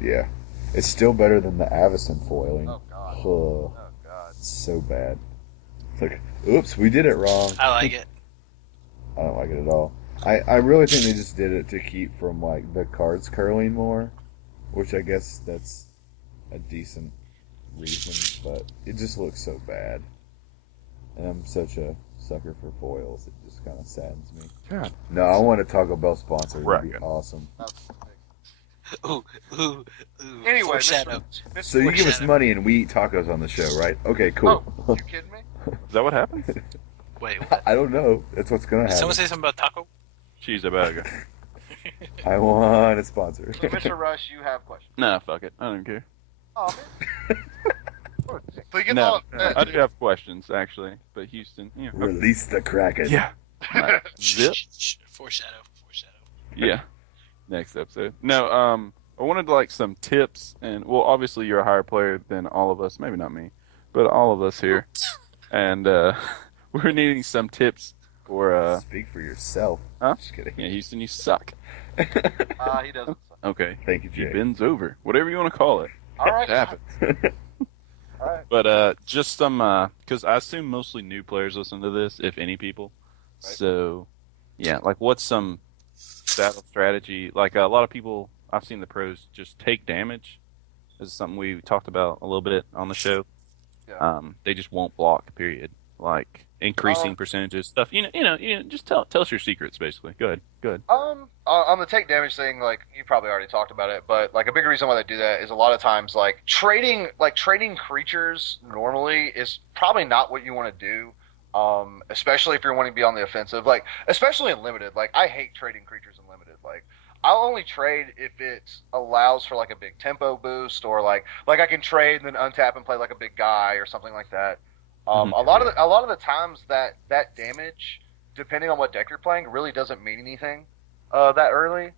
Yeah. It's still better than the Avacyn foiling. Oh god. Ugh, Oh god. it's so bad. It's like, oops, we did it wrong. I like it. I don't like it at all. I really think they just did it to keep from like the cards curling more, which I guess that's a decent reason, but it just looks so bad. And I'm such a sucker for foils, it just kind of saddens me. God. No, I want a Taco Bell sponsor. It'd be Right. awesome. Ooh, ooh, ooh. Anyway, foreshadow. Mr. So you give us Foreshadow. money and we eat tacos on the show, right? Okay, cool. Oh, you kidding me? Is that what happens? Wait, what? I don't know. That's what's gonna Did happen. someone say something about taco? Cheese a bag. I want a sponsor. So, Mr. Rush, you have questions. Nah, fuck it. I don't care. Oh, man. So he gets No, all I do have questions actually, but Houston, yeah, okay. Release the Kraken. Yeah. Right. Zip. Foreshadow. Yeah. Next episode. No, I wanted like some tips, and well, obviously you're a higher player than all of us. Maybe not me, but all of us here, and we're needing some tips for. Speak for yourself. Huh? Just kidding. Yeah, Houston, you suck. he doesn't. Okay. Thank you, He Jay. bends over, whatever you want to call it. All right. It happens. All right. But just some, because I assume mostly new players listen to this, if any people. Right. So, yeah, like what's some battle strategy? Like a lot of people, I've seen the pros just take damage. This is something we talked about a little bit on the show. Yeah. They just won't block. Period. Like increasing percentages, stuff. You know. Just tell us your secrets, basically. Go ahead. On the take damage thing, like you probably already talked about it, but like a big reason why they do that is a lot of times like trading creatures normally is probably not what you want to do. Especially if you're wanting to be on the offensive, like especially in limited. Like I hate trading creatures in limited. Like I'll only trade if it allows for like a big tempo boost or like I can trade and then untap and play like a big guy or something like that. A lot of the times that damage, depending on what deck you're playing, really doesn't mean anything that early.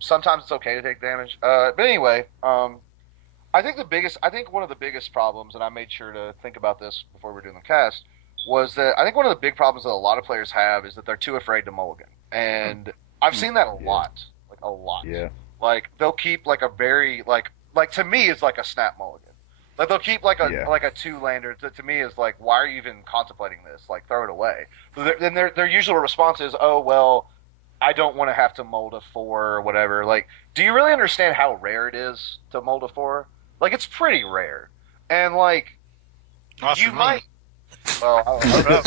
Sometimes it's okay to take damage. But anyway, I think one of the biggest problems, and I made sure to think about this before we were doing the cast, was that I think one of the big problems that a lot of players have is that they're too afraid to mulligan. And I've seen that a lot. Like a lot. Yeah. Like they'll keep like a very like to me it's like a snap mulligan. Like they'll keep like a 2-lander that to me is like, why are you even contemplating this? Like throw it away. Then their usual response is, oh well, I don't want to have to mold a 4 or whatever. Like, do you really understand how rare it is to mold a 4? Like it's pretty rare, and like Not you for me. might. Well, I don't know.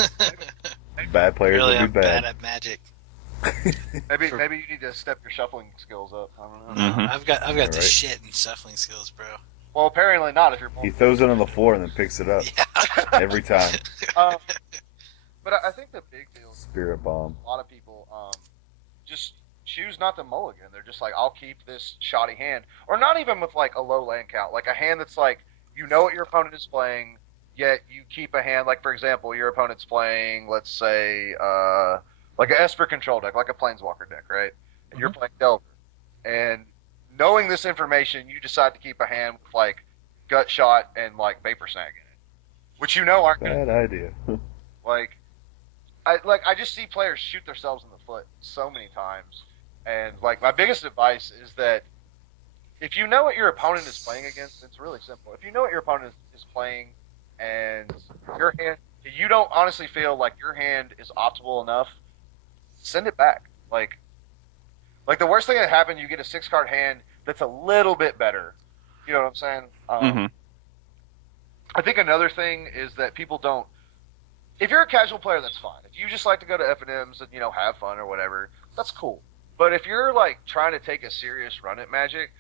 Bad players Really, will I'm be bad bad. at Magic. Maybe you need to step your shuffling skills up. I don't know. Mhm. I've got the Alright. shit in shuffling skills, bro. Well, apparently not if you're. He throws it on the floor and then picks it up Yeah. every time. But I think the big deal is Spirit bomb. a lot of people just choose not to mulligan. They're just like, I'll keep this shoddy hand, or not even with like a low land count, like a hand that's like you know what your opponent is playing, yet you keep a hand. Like for example, your opponent's playing, let's say, like an Esper control deck, like a Planeswalker deck, right? And you're playing Delver, and knowing this information, you decide to keep a hand with like Gut Shot and like Vapor Snag in it, which you know aren't going to Bad idea. I just see players shoot themselves in the foot so many times, and like my biggest advice is that if you know what your opponent is playing against, it's really simple. If you know what your opponent is playing, and your hand, you don't honestly feel like your hand is optimal enough, send it back. Like the worst thing that happened, you get a 6-card hand that's a little bit better. You know what I'm saying? Mhm. I think another thing is that people don't. If you're a casual player, that's fine. If you just like to go to F&Ms and have fun or whatever, that's cool. But if you're like trying to take a serious run at Magic,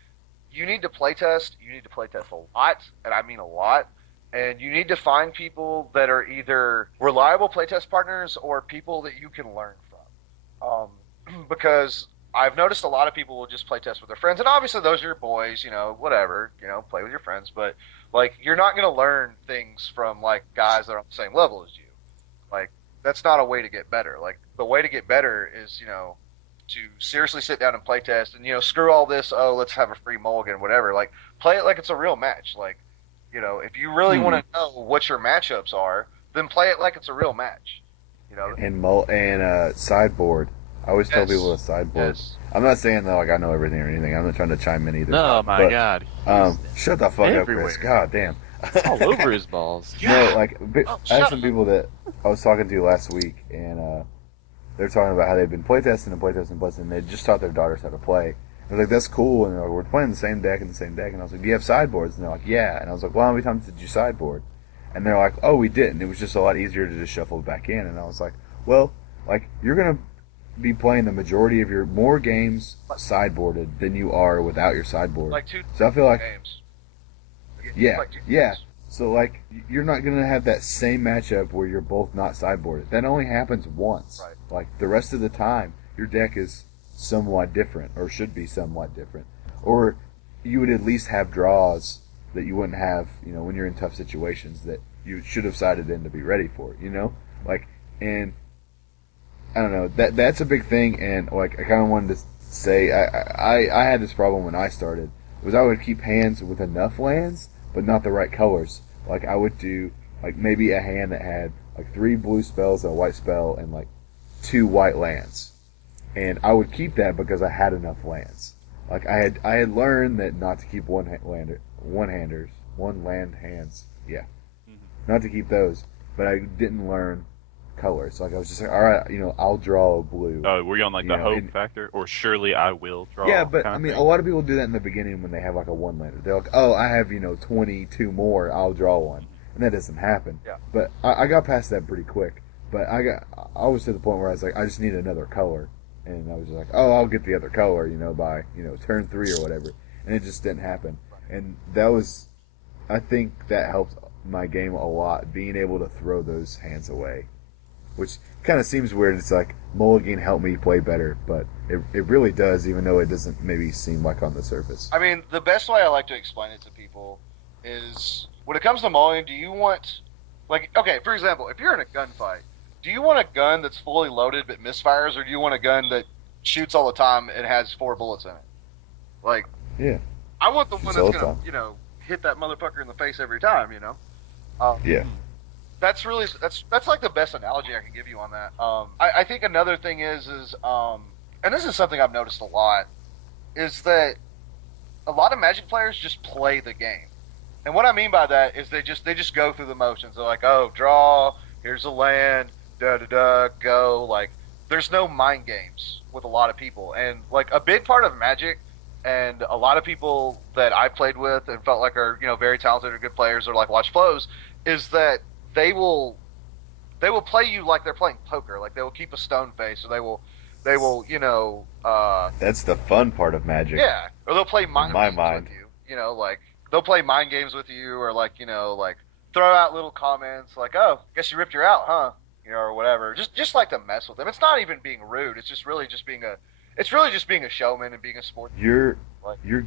you need to playtest. You need to playtest a lot, and I mean a lot. And you need to find people that are either reliable playtest partners or people that you can learn from. Because I've noticed a lot of people will just playtest with their friends, and obviously those are your boys, whatever, play with your friends. But like, you're not going to learn things from like guys that are on the same level as you. Like, that's not a way to get better. Like, the way to get better is, to seriously sit down and play test and, screw all this, oh, let's have a free mulligan, whatever. Like, play it like it's a real match. Like, if you really want to know what your matchups are, then play it like it's a real match. And sideboard. I always tell Yes. people to sideboard. Yes. I'm not saying that like I know everything or anything. I'm not trying to chime in either. Oh my But, god. Shut the fuck everywhere. up, Chris. God damn. All over his balls. No, like Oh, I had shut some up. people that I was talking to last week, and they're talking about how they've been playtesting and they just taught their daughters how to play. I was like, that's cool, and they're like, we're playing the same deck and the same deck, and I was like, do you have sideboards? And they're like, yeah, and I was like, well, how many times did you sideboard? And they're like, oh, we didn't. It was just a lot easier to just shuffle it back in. And I was like, well, like you're gonna be playing the majority of your more games sideboarded than you are without your sideboard. Like 2 So I feel like games. Yeah, Like 2 yeah. games. So, like, you're not going to have that same matchup where you're both not sideboarded. That only happens once. Right. Like, the rest of the time, your deck is somewhat different, or should be somewhat different. Or you would at least have draws that you wouldn't have, when you're in tough situations that you should have sided in to be ready for, Like, and I don't know, that's a big thing, and, like, I kind of wanted to say, I had this problem when I started, was I would keep hands with enough lands, but not the right colors. Like, I would do, like, maybe a hand that had, like, 3 blue spells, a white spell, and, like, 2 white lands. And I would keep that because I had enough lands. Like, I had learned that not to keep one land hands. Yeah. Not to keep those. But I didn't learn colors. Like, I was just like, alright, I'll draw a blue. Oh, were you on like the hope and- factor, or surely I will draw? Yeah, but kind I of mean, thing? a lot of people do that in the beginning when they have like a one lander. They're like, "Oh, I have 22 more. I'll draw one," and that doesn't happen. Yeah. But I got past that pretty quick. But I was to the point where I was like, I just need another color, and I was just like, "Oh, I'll get the other color," by turn 3 or whatever, and it just didn't happen. And that was, I think that helped my game a lot, being able to throw those hands away, which kind of seems weird. It's like Mulligan helped me play better, but it really does, even though it doesn't maybe seem like on the surface. I mean, the best way I like to explain it to people is when it comes to mulligan, do you want, like, okay, for example, if you're in a gunfight, do you want a gun that's fully loaded but misfires, or do you want a gun that shoots all the time and has 4 bullets in it? Like, Yeah. I want the one Shoots all that's the gonna, time. hit that motherfucker in the face every time. Yeah. That's really that's like the best analogy I can give you on that. I think another thing is and this is something I've noticed a lot, is that a lot of Magic players just play the game. And what I mean by that is they just go through the motions. They're like, oh, draw, here's a land, go. Like, there's no mind games with a lot of people. And like a big part of Magic, and a lot of people that I played with and felt like are very talented or good players or like watch flows, is that they will play you like they're playing poker. Like, they will keep a stone face, or they will That's the fun part of Magic. yeah, or they'll play mind my games mind. with you. Like, they'll play mind games with you, or like like throw out little comments like, "Oh, guess you ripped her out, huh?" Or whatever. Just like to mess with them. It's not even being rude. It's just really just being a showman and being a sport. You're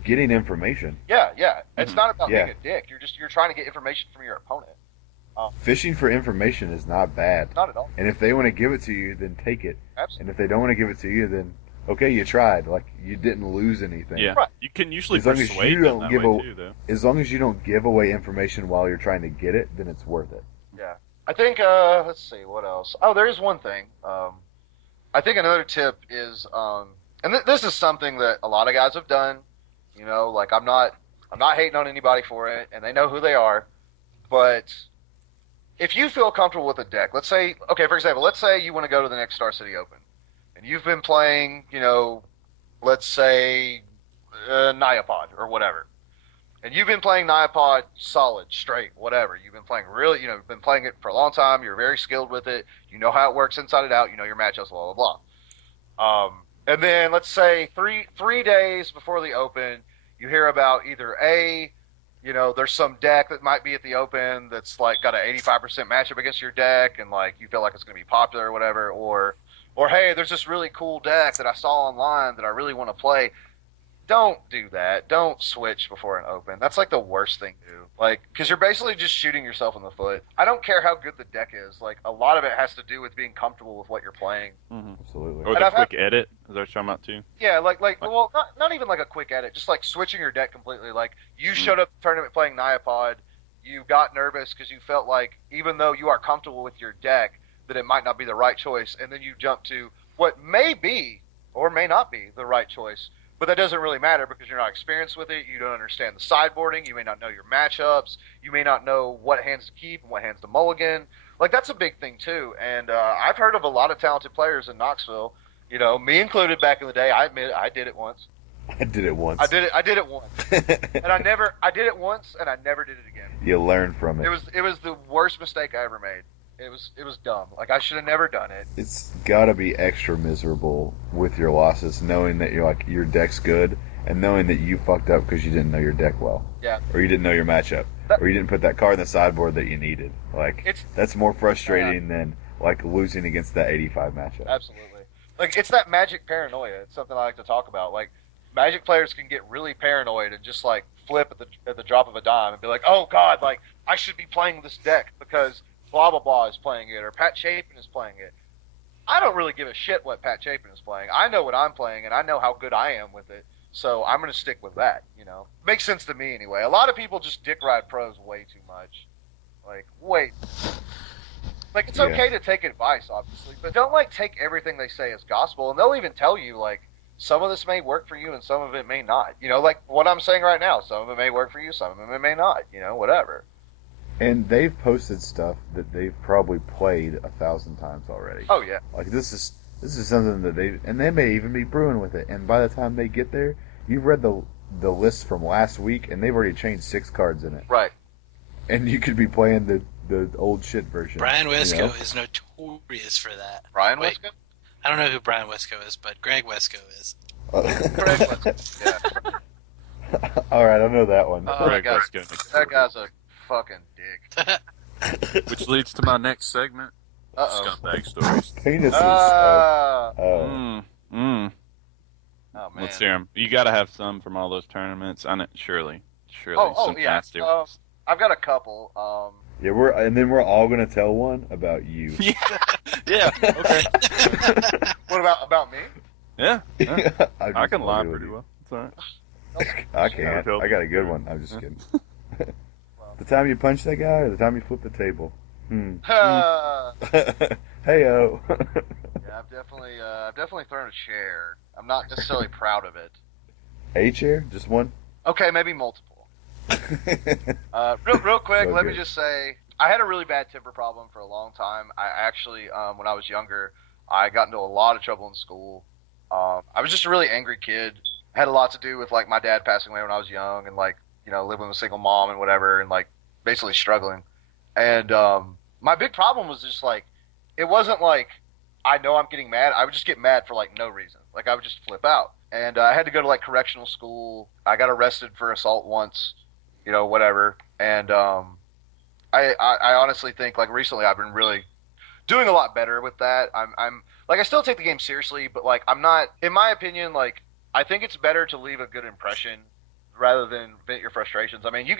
getting information. Yeah. It's not about Yeah. being a dick. You're trying to get information from your opponent. Fishing for information is not bad. Not at all. And if they want to give it to you, then take it. Absolutely. And if they don't want to give it to you, then okay, you tried. Like, you didn't lose anything. Yeah, Right. you can usually As long as persuade you them don't that give way a- too, though. As long as you don't give away information while you're trying to get it, then it's worth it. Yeah. I think, let's see, what else? Oh, there is one thing. I think another tip is, and this is something that a lot of guys have done. Like, I'm not hating on anybody for it, and they know who they are. But if you feel comfortable with a deck, let's say, okay, for example, let's say you want to go to the next Star City Open, and you've been playing, let's say, Nyapod or whatever. And you've been playing Nyapod solid, straight, whatever. You've been playing you've been playing it for a long time. You're very skilled with it. You know how it works inside and out. You know your matchups, blah, blah, blah. And then let's say three days before the Open, you hear about either there's some deck that might be at the Open that's like got an 85% matchup against your deck, and like you feel like it's going to be popular or whatever, or hey, there's this really cool deck that I saw online that I really want to play. Don't do that. Don't switch before an Open. That's like the worst thing to do. Like, because you're basically just shooting yourself in the foot. I don't care how good the deck is. Like, a lot of it has to do with being comfortable with what you're playing. Absolutely. Or And the I've had- quick edit, is that what you're talking about too? Yeah, well, not even like a quick edit. Just like switching your deck completely. Like, you showed up at the tournament playing Nyapod. You got nervous because you felt like, even though you are comfortable with your deck, that it might not be the right choice. And then you jump to what may be or may not be the right choice. But that doesn't really matter because you're not experienced with it. You don't understand the sideboarding. You may not know your matchups. You may not know what hands to keep and what hands to mulligan. Like, that's a big thing, too. And I've heard of a lot of talented players in Knoxville, you know, me included back in the day. I admit I did it once. I did it once. I did it once. And I did it once and I never did it again. You learn from it. It was the worst mistake I ever made. It was dumb. Like, I should have never done it. It's got to be extra miserable with your losses, knowing that your deck's good, and knowing that you fucked up because you didn't know your deck well. Yeah. Or you didn't know your matchup. Or you didn't put that card in the sideboard that you needed. Like, that's more frustrating than, like, losing against that 85 matchup. Absolutely. Like, it's that Magic paranoia. It's something I like to talk about. Like, Magic players can get really paranoid and just, like, flip at the drop of a dime and be like, oh, God, like, I should be playing this deck because blah, blah, blah is playing it, or Pat Chapin is playing it. I don't really give a shit what Pat Chapin is playing. I know what I'm playing, and I know how good I am with it, so I'm going to stick with that, you know? Makes sense to me, anyway. A lot of people just dick ride pros way too much. Like, wait. Like, it's okay to take advice, obviously, but don't, like, take everything they say as gospel, and they'll even tell you, like, some of this may work for you and some of it may not. You know, like what I'm saying right now, some of it may work for you, some of it may not, you know, whatever. And they've posted stuff that they've probably played 1,000 times already. Oh yeah. Like this is something that they may even be brewing with it. And by the time they get there, you've read the list from last week, and they've already changed 6 cards in it. Right. And you could be playing the old shit version. Brian Wesco you know? is notorious for that. Brian Wait, Wesco? I don't know who Brian Wesco is, but Greg Wesco is. Greg Wesco. Yeah. All right, I know that one. That guy's a fucking dick. Which leads to my next segment. Uh-oh. Scumbag stories. Penises. Oh, man. Let's hear 'em. You got to have some from all those tournaments. I know, surely. Oh, some yeah. nasty ones. I've got a couple. Yeah, we're all gonna tell one about you. Yeah. Okay. What about me? Yeah. I'm I just can lie fucking with pretty you. well. It's all right. I can't. I got a good one. I'm just kidding. The time you punch that guy, or the time you flip the table? Hey-o. Yeah, I've definitely thrown a chair. I'm not necessarily proud of it. A chair? Just one? Okay, maybe multiple. Real quick, So let me good. just say, I had a really bad temper problem for a long time. I actually, when I was younger, I got into a lot of trouble in school. I was just a really angry kid. Had a lot to do with, like, my dad passing away when I was young and, like, you know, living with a single mom and whatever and, like, basically struggling. And my big problem was just, like, it wasn't like, I know I'm getting mad. I would just get mad for, like, no reason. Like, I would just flip out. And I had to go to, like, correctional school. I got arrested for assault once, you know, whatever. And I honestly think, like, recently I've been really doing a lot better with that. I'm like, I still take the game seriously, but, like, I'm not, in my opinion, like, I think it's better to leave a good impression rather than vent your frustrations. I mean, you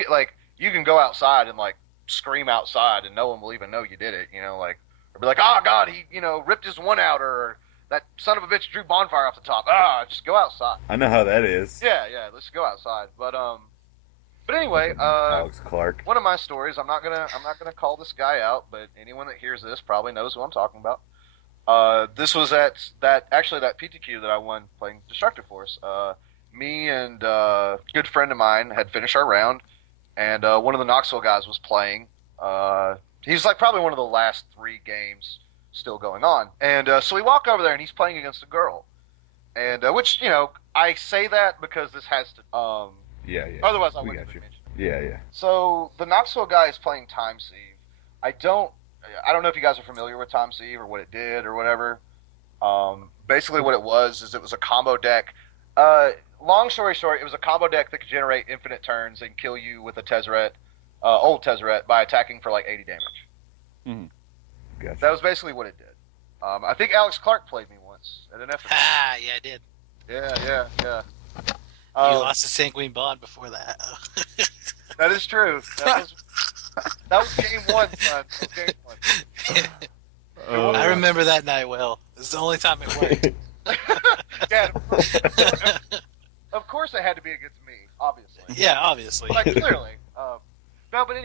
can go outside and, like, scream outside and no one will even know you did it, you know, like, or be like, oh, God, he, you know, ripped his one out, or that son of a bitch drew bonfire off the top. Just go outside. I know how that is. Yeah, let's go outside. But anyway, Alex Clark. one of my stories, I'm not gonna call this guy out, but anyone that hears this probably knows who I'm talking about. This was at that PTQ that I won playing Destructive Force. Me and a good friend of mine had finished our round, and one of the Knoxville guys was playing. He's like probably one of the last 3 games still going on. And so we walk over there, and he's playing against a girl. And which, you know, I say that because this has to... Yeah. Otherwise, I We wouldn't got have you. mentioned. Yeah. So the Knoxville guy is playing Time Sieve. I don't know if you guys are familiar with Time Sieve or what it did or whatever. Basically what it was a combo deck. Long story short, it was a combo deck that could generate infinite turns and kill you with a Tezzeret, old Tezzeret, by attacking for like 80 damage. Gotcha. That was basically what it did. I think Alex Clark played me once at an FFA. Yeah, I did. Yeah. You lost to Sanguine Bond before that. That is true. That was game 1, son. That was game 1. I remember that night well. This is the only time it worked. Yeah, of course it had to be against me, obviously. Yeah, obviously. Like, clearly. No, but anyway.